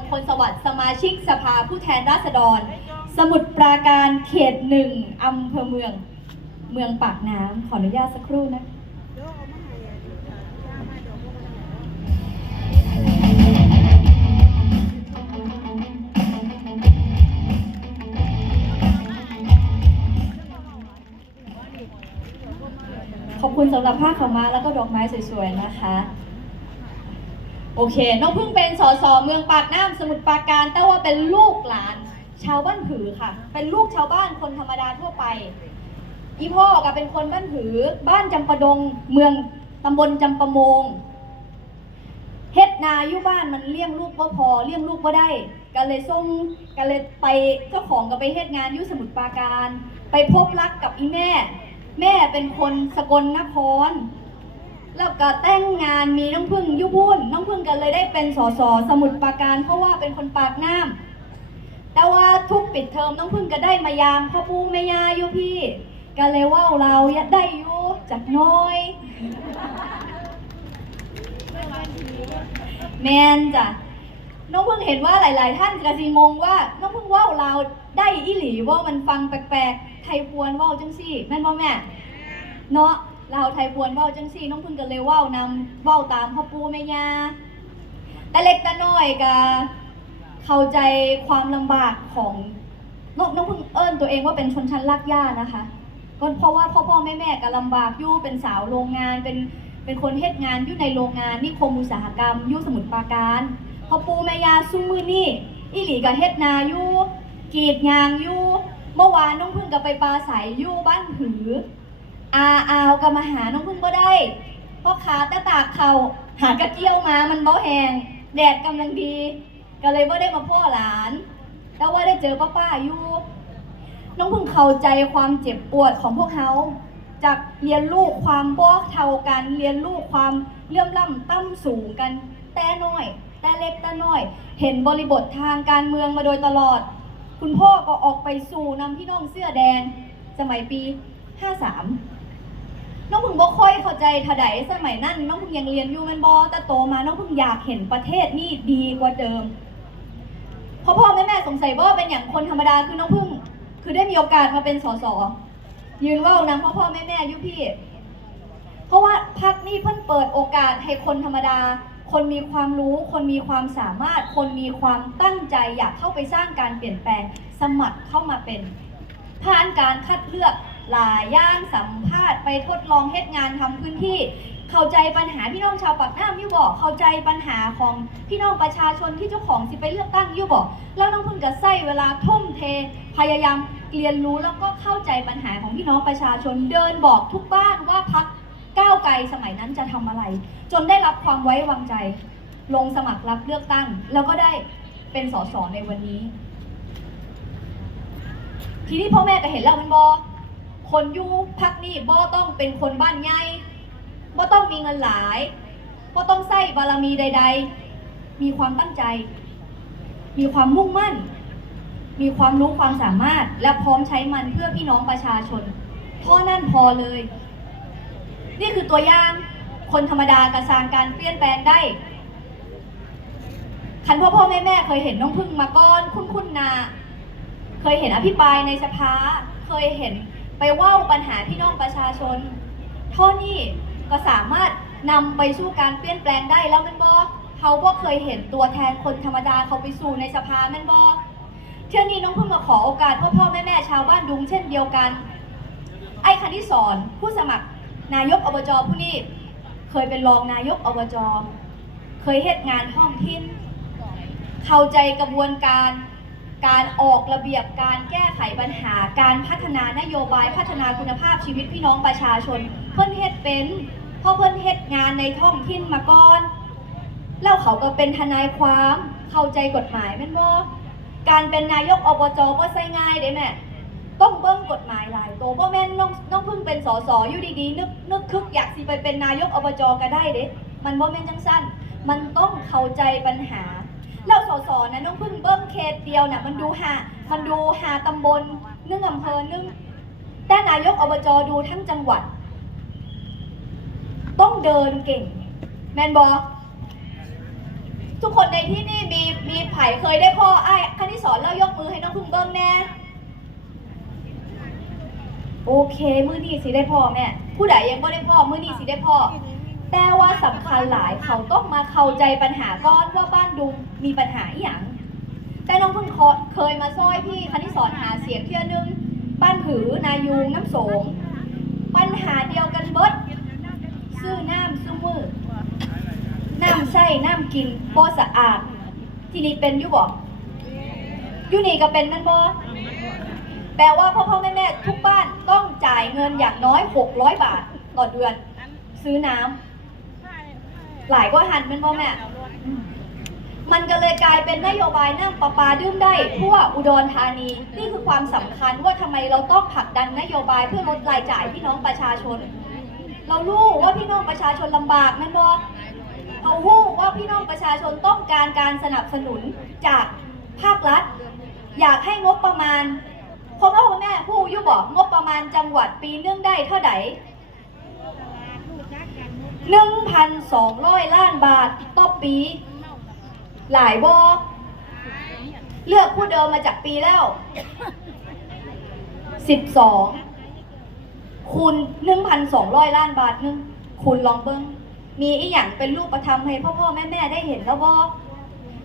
งคลสวัสดิ์สมาชิกสภาผู้แทนราษฎร สมุทรปราการเขตหนึ่งอำเภอเมือง เมืองปากน้ำขออนุญาตสักครู่นะขอบคุณสำหรับผ้าขาวม้าแล้วก็ดอกไม้สวยๆนะคะ โอเค น้องพึ่งเป็นสสเมืองปากน้ำสมุทรปราการ แต่ว่าเป็นลูกหลาน ชาวบ้านผือค่ะ เป็นลูกชาวบ้านคนธรรมดาทั่วไป อีพ่อก็เป็นคนบ้านผือ บ้านจำปะดง เมืองตำบลจำปะมงเฮ็ดนาอยู่บ้านมันเลี้ยงลูกบ่พอเลี้ยงลูกบ่ได้ก็เลยส่งก็เลยไปเจ้าของก็ไปเฮ็ดงานอยู่สมุทรปราการ ไปพบรักกับอีแม่ แม่เป็นคนสกลนคร แล้วก็แต่งงานมีน้องพึ่งยุบุญน้องพึ่งก็เลยได้เป็นสสสมุทรปราการ เพราะว่าเป็นคนปากน้ำแต่ว่าทุกปิดเทอมน้องพึ่งก็ได้มายามพ่อปู่แม่ย่าอยู่พี่ก็เลยว่าเรายัดได้อยู่จากน้อย แมนจ้ะน้องเพิ่งเห็นว่าหลาย ๆ ท่านกระซีงงว่าน้องเพิ่งว่าเราได้อีหลีว่ามันฟังแปลกๆไทยพวนว่าจังซี่แม่นบ่แม่ เนาะ เราไทยพวนเว่าจังซี่น้องพิ่งก็เลยเว่านำเว้าตามพ่อปู่แม่ย่าแต่เล็กแต่น้อยก็เข้าใจความลำบากของน้องน้องพิ่งเอิ้นตัวเองว่าเป็นชนชั้นลากย่านะคะก็เพราะว่าพ่อพ่อแม่แม่ก็ลำบากอยู่เป็นสาวโรงงานเป็นเป็นคนเฮ็ดงานอยู่ในโรงงานนิคมอุตสาหกรรมอยู่สมุทรปราการพ่อปูแม่ยาซุมือนี่อีหลีกับเฮ็ดนาอยู่กรีดยางอยู่เมื่อวานน้องพึ่งกับไปปลาใสอยู่บ้านหือ อาอาวกับมาหาน้องพึ่งก็ได้พราะขาแต่ตากเขาหากระเจียวมามันบ่แหงแดดกำลังดี ก็เลยบ่ได้มาพ่อหลานแต่ว่าได้เจอป้าป้าอยู่น้องพึ่งเข้าใจความเจ็บปวดของพวกเขาจากเรียนรู้ความบ่เท่ากันเรียนรู้ความเลื่อมล้ำต่ำสูงกัน แต่น้อย แต่เล็กแต่น้อย เห็นบริบททางการเมืองมาโดยตลอด คุณพ่อก็ออกไปสู่นำพี่น้องเสื้อแดง สมัยปี 53 น้องพึ่งบ่ค่อยเข้าใจเท่าใดสมัยนั้นน้องพึ่งยังเรียนอยู่แมันบอแต่โตมาน้องพึ่งอยากเห็นประเทศนี่ดีกว่าเดิมพ่อพ่อแม่แม่สงสัยว่าเป็นอย่างคนธรรมดาคือน้องพึ่ง คือได้มีโอกาสมาเป็นสสยืนว่านำพ่อพ่อแม่แม่ยุพี่ เพราะว่าพักนี่เพิ่นเปิดโอกาสให้คนธรรมดา คนมีความรู้ คนมีความสามารถ คนมีความตั้งใจอยากเข้าไปสร้างการเปลี่ยนแปลงสมัครเข้ามาเป็นผ่านการคัดเลือก หลายย่างสัมภาษณ์ไปทดลองเฮ็ดงานทำพื้นที่ เข้าใจปัญหาพี่น้องชาวปากน้ำยู่บอกเข้าใจปัญหาของพี่น้องประชาชนที่เจ้าของสิไปเลือกตั้งยู่บอกแล้วน้องเพิ่งจะใส่เวลาทุ่มเท พยายามเรียนรู้แล้วก็เข้าใจปัญหาของพี่น้องประชาชนเดินบอกทุกบ้านว่าพักก้าวไกลสมัยนั้นจะทำอะไร จนได้รับความไว้วางใจ ลงสมัครรับเลือกตั้ง แล้วก็ได้เป็นสสในวันนี้ ทีนี้พ่อแม่ก็เห็นแล้วมันบอ คนอยู่พักนี่บอต้องเป็นคนบ้านใหญ่บอต้องมีเงินหลายบอต้องใส่บารมีใด ๆ มีความตั้งใจ มีความมุ่งมั่น มีความรู้ความสามารถ และพร้อมใช้มันเพื่อพี่น้องประชาชนเท่านั้นพอเลย นี่คือตัวอย่างคนธรรมดากระสางการเปลี่ยนแปลงได้คันพ่อพ่อแม่แม่เคยเห็นน้องพึ่งมาก่อน คุ้นคุ้นนา เคยเห็นอภิปรายในสภาเคยเห็น ไปว่าปัญหาพี่น้องประชาชนเท่านี้ก็สามารถนำไปสู่การเปลี่ยนแปลงได้แล้วแมันบอเขาก็เคยเห็นตัวแทนคนธรรมดาเขาไปสู่ในสภาแมันบอเที่ยนี้น้องเพิ่งมาขอโอกาสพ่อพ่อแม่แม่ชาวบ้านดุงเช่นเดียวกัน ไอ้คันที่สอนผู้สมัครนายกอบจผู้นี้เคยเป็นรองนายกอบจเคยเฮ็ดงานท้องถิ่นเข้าใจกระบวนการ การออกระเบียบการแก้ไขปัญหา การพัฒนานโยบายพัฒนาคุณภาพชีวิตพี่น้องประชาชน เพิ่อนเฮ็ดเป็นพราะเพิ่อนเฮ็ดงานในท้องถิ่นมาก่อน แล้วเขาก็เป็นทนายความเข้าใจกฎหมายแม่นบ่การเป็นนายกอบจบ่ใช่ง่ายเด้แม่ต้องเบิ่งกฎหมายหลายตัวบ่แม่นน้องน้องเพิ่งเป็นสสอยู่ดีๆนึกนึกคึกอยากสิไปเป็นนายกอบจก็ได้เด้มันบ่แม่นจังสั้นมันต้องเข้าใจปัญหา แล้วสสนะน้องพึ่งเบิ้มเขตเดียวน่ะมันดูหามันดูหาตำบลนึ่งอำเภอนึ่งแต่นายกอบจดูทั้งจังหวัด ต้องเดินเก่ง แมนบอทุกคนในที่นี่มีมีไผ่เคยได้พ่อไอ้คณิสอนแล้วยกมือให้น้องพึ่งเบิ้งแน่โอเค มือนี้สิได้พ่อแม่ผู้ใดยังไม่ได้พ่อมือนี้สิได้พ่อ แต่ว่าสำคัญหลายเขาต้องมาเข้าใจปัญหาก้อนว่าบ้านดุงมีปัญหาอหย่างแต่น้องเพิ่งเคยมาซ้อยพี่คณิสอนหาเสียงเที่ยนึงบ้านผือนายูงน้ำโสงปัญหาเดียวกันเบิดซื้อน้ำซื้อมือน้ำใส่น้ำกินบ่สะอาด ที่นี่เป็นอยู่บ่อยู่นี่ก็เป็นแมันบ่แปลว่าพ่อพ่อแม่แม่ทุกบ้านต้องจ่ายเงินอย่างน้อย 600 บาทต่อเดือน ซื้อน้ำ หลายกว่าหันแมันบ่แม่ มันก็เลยกลายเป็นนโยบายน้ำประปาดื่มได้ทั่วอุดรธานี นี่คือความสำคัญว่าทำไมเราต้องผลักดันนโยบายเพื่อลดรายจ่ายพี่น้องประชาชน เรารู้ว่าพี่น้องประชาชนลำบากแม่นบ่เรารู้ว่าพี่น้องประชาชนต้องการการสนับสนุนจากภาครัฐ อยากให้งบประมาณพ่อพ่อแม่ผู้ยุบอกงบประมาณจังหวัดปีเนื่องได้เท่าไหร่ หนึ่งพันสองร้อยล้านบาทต่อปี หลายบอเลือกผู้เดิมมาจากปีแล้วสิบสองคูณหนึ่งพันสองร้อยล้านบาทหนึง คูณลองเบิ้งมีอีหยังเป็นรูปธรรมให้พ่อพ่อแม่แม่ได้เห็นแล้วบอ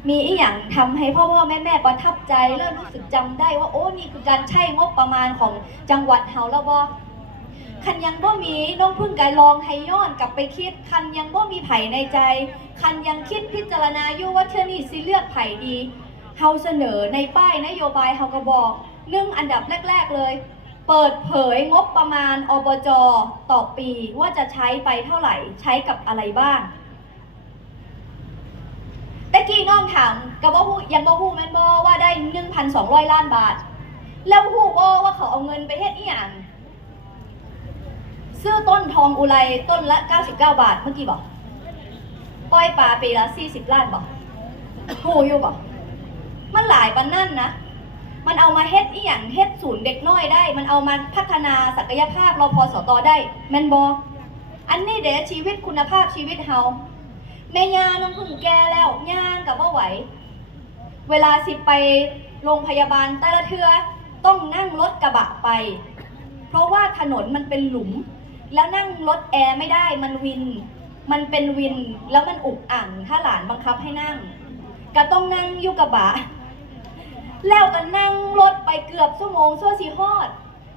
มีอีหยังทำให้พ่อพ่อแม่แม่ประทับใจเริ่มรู้สึกจำได้ว่าโอ้นี่คือการใช้งบประมาณของจังหวัดเฮาแล้วบอ คันยังบ่มีน้องพึ่งไกลองให้ย้อนกลับไปคิด คันยังบ่มีไผ่ในใจ คันยังคิดพิจารณาอยู่ว่าเธอนี่สิเลือกไผ่ดีเฮาเสนอในป้ายนโยบายเฮาก็บอกหนึ่งอันดับแรก ๆเลย เปิดเผยงบประมาณอบจต่อปีว่าจะใช้ไปเท่าไหร่ใช้กับอะไรบ้างต่กี้น้องถามกับว่าฮู้ยังบ่ฮู้แม่นบ่ว่าได้ 1,200 ล้านบาท แล้วฮู้บ่ว่าเขาเอาเงินไปเฮ็ดอีหยัง ซื้อต้นทองอุไรต้นละ 99 บาทเมื่อกี้บอกปล่อยปลาปีละสี่สิบล้านบอกหูอยู่บอกมันหลายปันนั่นนะ มันเอามาเฮ็ดอีหยังเฮ็ดศูนย์เด็กน้อยได้ มันเอามาพัฒนาศักยภาพรพสตได้แม่นบออันนี้เดี๋ยวชีวิตคุณภาพชีวิตเฮาแม่ยาน้องพึ่งแก่แล้วย่างกับว่าไหว เวลาสิไปโรงพยาบาลแต่ละเทือต้องนั่งรถกระบะไป เพราะว่าถนนมันเป็นหลุม แล้วนั่งรถแอร์ไม่ได้มันวิน มันเป็นวินแล้วมันอุกอั่นถ้าหลานบังคับให้นั่ง ก็ต้องนั่งอยู่กระบะแล้วก็นั่งรถไปเกือบชั่วโมงซั่วสีฮอด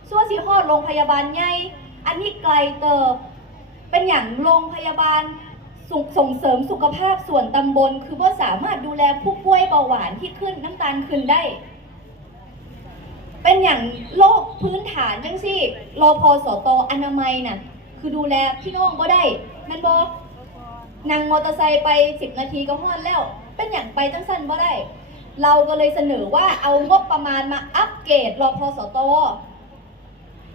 ซั่วสีฮอดโรงพยาบาลใหญ่อันนี้ไกลเติบ เป็นอย่างโรงพยาบาลสุขส่งเสริมสุขภาพส่วนตำบล คือว่าสามารถดูแลผู้ป่วยเบาหวานที่ขึ้นน้ำตาลขึ้นได้ เป็นอย่างโรคพื้นฐานจังสิรอพอสตอนามัยน่ะ คือดูแลพี่น้องก็ได้แมันบอกนั่งมอเตอร์ไซค์ไป 10 นาทีก็ฮอดแล้ว เป็นอย่างไปจังสั้นบ่ได้ เราก็เลยเสนอว่าเอางบประมาณมาอัปเกรดรอพอสต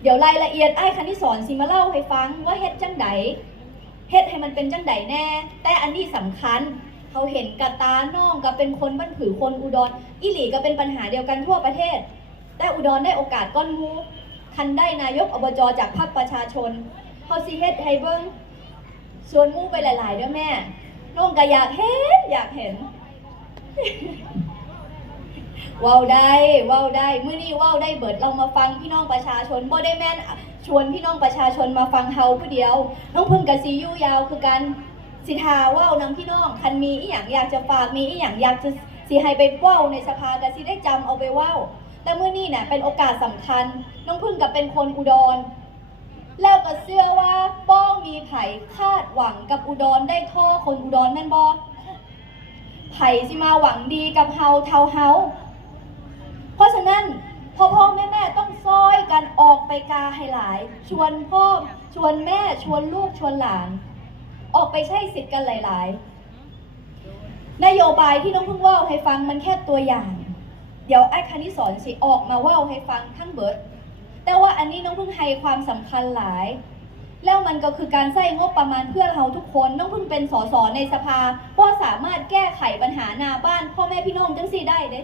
เดี๋ยวรายละเอียดไอ้คันที่สอนสิมาเล่าให้ฟังว่าเฮ็ดจังไดเฮ็ดให้มันเป็นจังไดแน่ แต่อันนี้สำคัญเขาเห็นกะตาน้องก็เป็นคนบ้านผือคนอุดรอีหลีก็เป็นปัญหาเดียวกันทั่วประเทศ แต่อุดรได้โอกาสก้อนงูคันได้นายกอบจจากพรรคประชาชนเขาสิเฮ็ดให้เบิ้งชวนมู่ไปหลายๆด้อแม่น้องก็อยากเห็นอยากเห็นว้าวได้ว้าวได้มื้อนี้ว้าวได้เบิดเรามาฟังพี่น้องประชาชนบ่ได้แม่นชวนพี่น้องประชาชนมาฟังเฮาผู้เดียว น้องพึ่งกับซียู่ยาวคือกันสิทาว้าวนำพี่น้องคันมีอีหยังอยากจะฝากมีอีหยังอยากจะสิให้ไปว้าวในสภาก็สิได้จำเอาไปว้าว แต่เมื่อนี่เนี่ยเป็นโอกาสสำคัญ น้องพึ่งกับเป็นคนอุดร แล้วก็เชื่อว่าป้องมีไผ่คาดหวังกับอุดรได้ท่อคนอุดรแม่นบอไผ่สิมาหวังดีกับเฮาเทาเฮาเพราะฉะนั้นพ่อพ่อแม่แม่ต้องซอยกันออกไปกาให้หลาย ชวนพ่อชวนแม่ชวนลูกชวนหลาน ออกไปใช้สิทธิ์กันหลาย ๆ นโยบายที่น้องพึ่งว่าให้ฟังมันแค่ตัวอย่าง ดี๋ยวไอ้คณิสอนสิออกมาว่าให้ฟังทั้งเบิด แต่ว่าอันนี้น้องพึ่งให้ความสำคัญหลาย แล้วมันก็คือการใช้งบประมาณเพื่อเราทุกคน น้องพึ่งเป็นสสในสภาว่าสามารถแก้ไขปัญหาหนาบ้าน พ่อแม่พี่น้องจังสี่ได้เด้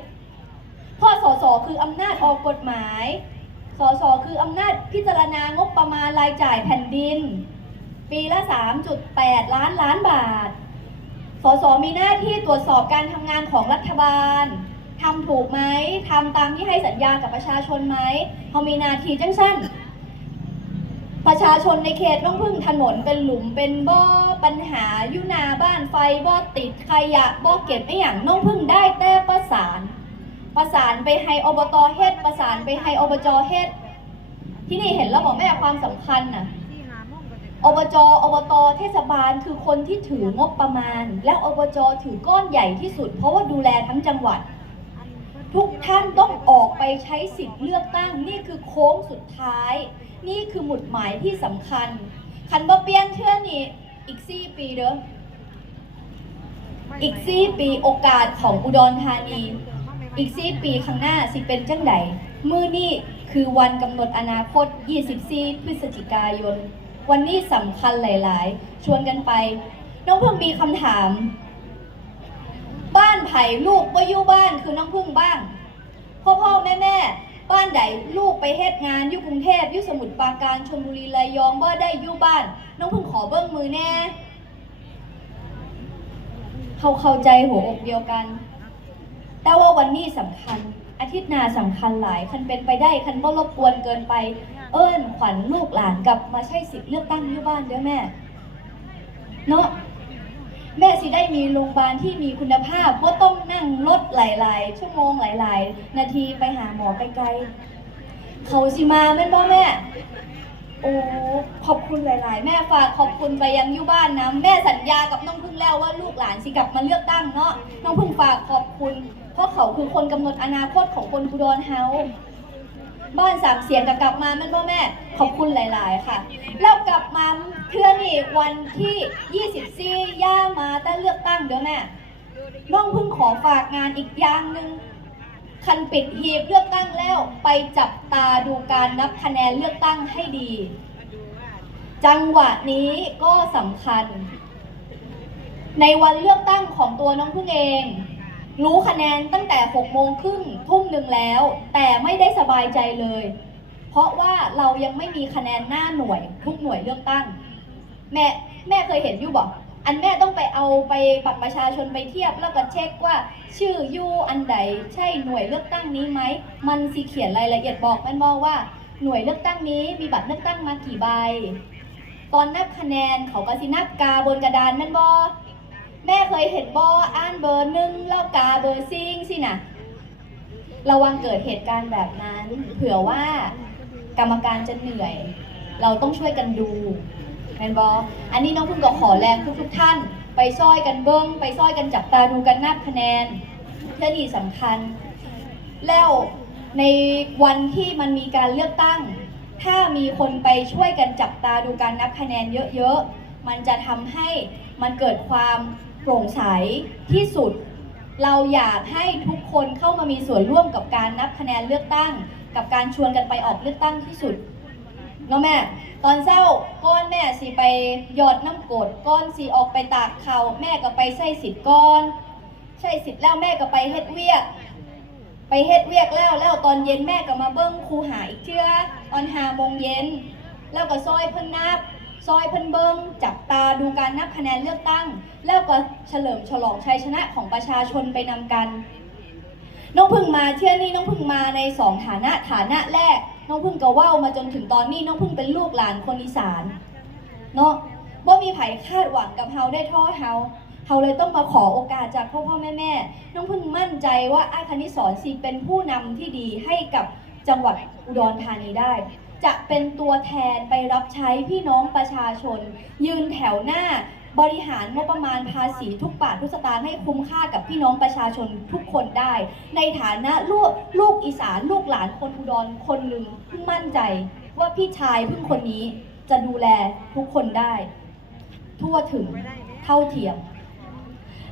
พ่อสสคืออำนาจออกกฎหมาย สสคืออำนาจพิจารณางบประมาณรายจ่ายแผ่นดิน ปีละ 3.8 ล้านล้านบาท สสมีหน้าที่ตรวจสอบการทำงานของรัฐบาล ทำถูกไหมทำตามที่ให้สัญญากับประชาชนไหมเขามีนาทีจังสั้นประชาชนในเขตต้องพึ่งถนนเป็นหลุมเป็นบ่อปัญหายุนาบ้านไฟบ่อติดขยะบ่อเก็บไอ้อย่างน้องพึ่งได้แต่ประสาน ประสานไปให้อบตเฮ็ดประสานไปให้อบจเฮ็ดที่นี่เห็นแล้วบอกแม่ความสำคัญน่ะอบจอบตเทศบาลคือคนที่ถืองบประมาณ และอบจถือก้อนใหญ่ที่สุด เพราะว่าดูแลทั้งจังหวัด ทุกท่านต้องออกไปใช้สิทธิ์เลือกตั้ง นี่คือโค้งสุดท้าย นี่คือหมุดหมายที่สำคัญ คันบ่เปลี่ยนเชื่อนี่อีกสี่ปีเด้ออีกสี่ปีโอกาสของอุดรธานี อีกสี่ปีข้างหน้าสิเป็นจังใดมือนี่คือวันกำหนดอนาคต 24 พฤศจิกายน วันนี้สำคัญหลาย ๆ ชวนกันไป น้องพึ่งมีคำถาม บ้านไผ่ลูกว่าอยู่บ้านคือน้องพึ่งบ้าง พ่อพ่อแม่แม่บ้านใดลูกไปเฮ็ดงานอยู่กรุงเทพอยู่สมุทรปราการชลบุรีระยองบ่ได้อยู่บ้าน น้องพึ่งขอเบิ้งมือแน่เขาเข้าใจหัวอกเดียวกัน แต่ว่าวันนี้สำคัญ อาทิตย์หน้าสำคัญหลายคันเป็นไปได้คันบ่รบกวนเกินไป เอิ้นขวัญลูกหลานกลับมาใช้สิทธิ์เลือกตั้งอยู่บ้านเด้อแม่ เนาะ แม่สิได้มีโรงพยาบาลที่มีคุณภาพเพราะต้องนั่งรถหลายๆ ชั่วโมงหลาย ๆ นาทีไปหาหมอไกลๆเขาสิมาแม่นบ่แม่โอ้ขอบคุณหลาย ๆ แม่ฝากขอบคุณไปยังยู่บ้านนะแม่สัญญากับน้องพึ่งแล้วว่าลูกหลานสิกลับมาเลือกตั้งเนาะน้องพึ่งฝากขอบคุณ เพราะเขาคือคนกำหนดอนาคตของคนอุดรเฮา บ้านสามเสียงกับกลับมาแม่นบ่แม่ขอบคุณหลาย ๆ ค่ะ แล้วกลับมาเพื่อนี่วันที่ 24 ย่ามาแต่เลือกตั้งเด้อแม่น้องพึ่งขอฝากงานอีกอย่างหนึ่งคันปิดหีบเลือกตั้งแล้วไปจับตาดูการนับคะแนนเลือกตั้งให้ดี จังหวะนี้ก็สำคัญ ในวันเลือกตั้งของตัวน้องพึ่งเอง รู้คะแนนตั้งแต่6โมงครึ่งทุ่มหนึ่งแล้ว แต่ไม่ได้สบายใจเลย เพราะว่าเรายังไม่มีคะแนนหน้าหน่วย ทุกหน่วยเลือกตั้ง แม่แม่เคยเห็นอยู่บ่อันแม่ต้องไปเอาไปบัตรประชาชนไปเทียบแล้วก็เช็คว่า ชื่อยูอันใดใช่หน่วยเลือกตั้งนี้ไหมมันสีเขียนรายละเอียดบอกแมันบอกว่าหน่วยเลือกตั้งนี้มีบัตรเลือกตั้งมากี่ใบ ตอนนับคะแนนเขาก็สินับกาบนกระดานแมันบอ ยเห็นบออ่านเบอร์หนึ่งแล้วกาเบอร์ซิงสินะระวังเกิดเหตุการณ์แบบนั้น เผื่อว่ากรรมการจะเหนื่อย เราต้องช่วยกันดูแมนบออันนี้น้องพึ่งก็ขอแรงทุกทุกๆท่าน ไปซ้อยกันเบิ้งไปซ้อยกันจับตาดูกันนับคะแนนเพื่อนี่สำคัญ แล้วในวันที่มันมีการเลือกตั้ง ถ้ามีคนไปช่วยกันจับตาดูการนับคะแนนเยอะๆ มันจะทำให้มันเกิดความ โปร่งใสที่สุด เราอยากให้ทุกคนเข้ามามีส่วนร่วมกับการนับคะแนนเลือกตั้ง กับการชวนกันไปออกเลือกตั้งที่สุดเนาะแม่ตอนเช้าก้อนแม่สิไปหยอดน้ำกดก้อนสิออกไปตากเขาแม่ก็ไปใส่สิทธิ์ก้อนใช่สิทธิ์แล้วแม่ก็ไปเฮ็ดเวียก ไปเฮ็ดเวียกแล้วแล้วตอนเย็นแม่ก็มาเบิ้งครูหาอีกเทื่อตอนหาโมงเย็นแล้วก็ซอยเพิ่นนับ ซอยเพิ่นเบิงจับตาดูการนับคะแนนเลือกตั้ง แล้วก็เฉลิมฉลองชัยชนะของประชาชนไปนำกัน น้องพึ่งมาเที่ยนี้น้องพึ่งมาในสองฐานะฐานะแรก น้องพึ่งก็ว้ามาจนถึงตอนนี้น้องพึ่งเป็นลูกหลานคนอีสานเนาะว่ามีไผ่คาดหวังกับเฮาได้ท่อเฮาเฮาเลยต้องมาขอโอกาสจากพ่อพ่อแม่แม่น้องพึ่งมั่นใจว่าอาคณิสอนซีเป็นผู้นำที่ดีให้กับจังหวัดอุดรธานีได้ จะเป็นตัวแทนไปรับใช้พี่น้องประชาชน ยืนแถวหน้าบริหารงบประมาณภาษีทุกบาททุกสตางค์ให้คุ้มค่ากับพี่น้องประชาชนทุกคนได้ ในฐานะลูกลูกอีสานลูกหลานคนอุดรคนหนึ่งเพิ่มั่นใจว่าพี่ชายเพิ่งคนนี้จะดูแลทุกคนได้ ทั่วถึงเท่าเทียม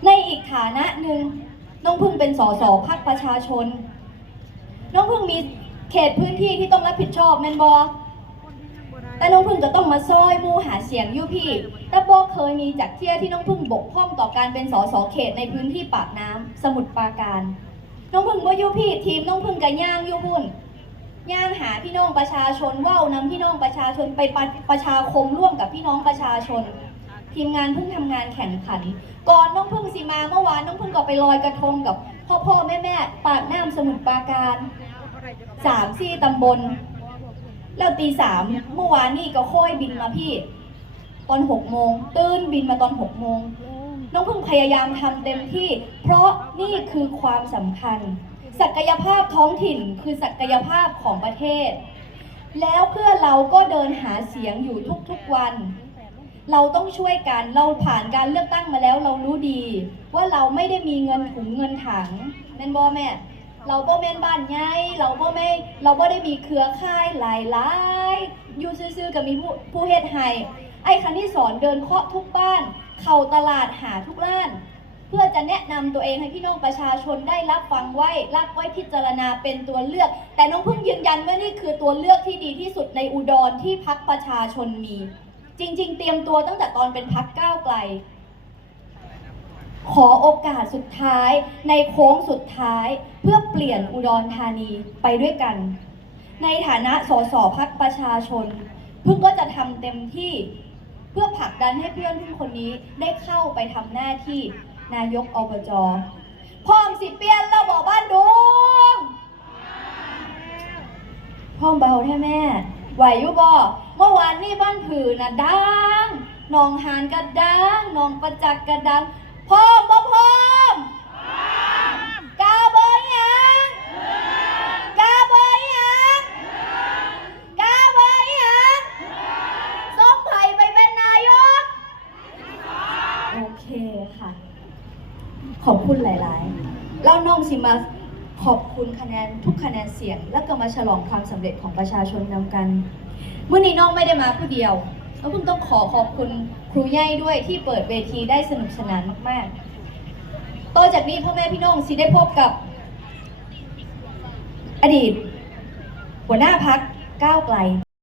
ในอีกฐานะหนึ่งน้องพึ่งเป็นสสพรรคประชาชน น้องพึ่งมี เขตพื้นที่ที่ต้องรับผิดชอบแมนบอแต่น้องพึ่งจะต้องมาซ้อยหมูหาเสียงอยู่พี่ แต่บอเคยมีจากเที่ยที่น้องพึ่งบกพร่องต่อการเป็นสสเขตในพื้นที่ปากน้ำสมุทรปราการ น้องพึ่งว่าอยู่พี่ ทีมน้องพึ่งกับย่างอยู่หุ่นย่างหาพี่น้องประชาชนเว่านำพี่น้องประชาชนไปปะประชาคมร่วมกับพี่น้องประชาชนททีมงานเพิ่งทำงานแข่งขัน ก่อนน้องพึ่งสีมาเมื่อวานน้องพึ่งก็ไปลอยกระทงกับพ่อพ่อแม่แม่ปากน้ำสมุทรปราการ สามสี่ตำบล แล้วตีสามเมื่อวานนี่ก็ค่อยบินมาพี่ ตอนหกโมงตื่นบินมาตอนหกโมงน้องพึ่งพยายามทำเต็มที่ เพราะนี่คือความสำคัญ ศักยภาพท้องถิ่นคือศักยภาพของประเทศ แล้วเพื่อเราก็เดินหาเสียงอยู่ทุกๆวันเราต้องช่วยกัน เราผ่านการเลือกตั้งมาแล้วเรารู้ดี ว่าเราไม่ได้มีเงินถุงเงินถังแม่นบอแม่ เราก็แม่นบ้านใหญ่เราก็ไม่เราก็ได้มีเครือข่ายหลายหลายอยู่ซื่อๆกับมีผู้ผู้เฮ็ดให้ไอ้คันที่สอนเดินเคาะทุกบ้าน เข้าตลาดหาทุกร้าน เพื่อจะแนะนำตัวเองให้พี่น้องประชาชนได้รับฟังไว้รับไว้พิจารณาเป็นตัวเลือก แต่น้องเพิ่งยืนยันว่านี่คือตัวเลือกที่ดีที่สุดในอุดรที่พักประชาชนมี จริง ๆ เตรียมตัวตั้งแต่ตอนเป็นพักก้าวไกล ขอโอกาสสุดท้ายในโค้งสุดท้าย เพื่อเปลี่ยนอุดรธานีไปด้วยกัน ในฐานะสสพักประชาชนเพิ่งก็จะทำเต็มที่เพื่อผลักดันให้เพื่อนพิ่งคนนี้ได้เข้าไปทำหน้าที่นายกอบจพร้อมสิเปลี่ยนเราบอกบ้านดุงพร้อมเบาแท้แม่ไหวยุบอเมื่อวานนี่บ้านผือนะดังหนองหานก็ดังหนองประจักษ์ก็ดัง พร้อมบ่พร้อมกาเบอร์ยังกาเบอร์ยังกาเบอร์ยังส้มไผ่ไปเป็นนายก โอเคค่ะ ขอบคุณหลาย ๆ แล้วน้องสิมาขอบคุณคะแนนทุกคะแนนเสียง แล้วก็มาฉลองความสำเร็จของประชาชนนำกันเมื่อนี้น้องไม่ได้มาผู้เดียว แล้วคุณต้องขอขอบคุณครูใหญ่ด้วยที่เปิดเวทีได้สนุกสนานมากๆต่อจากนี้พ่อแม่พี่น้องสิได้พบกับ อดีต หัวหน้าพักก้าวไกล